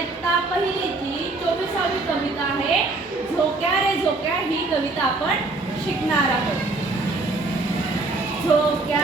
इयत्ता पहिलीची चोवीसावी कविता आहे झोक्या रे झोक्या ही कविता आपण शिकणार आहोत. झोक्या झोक्या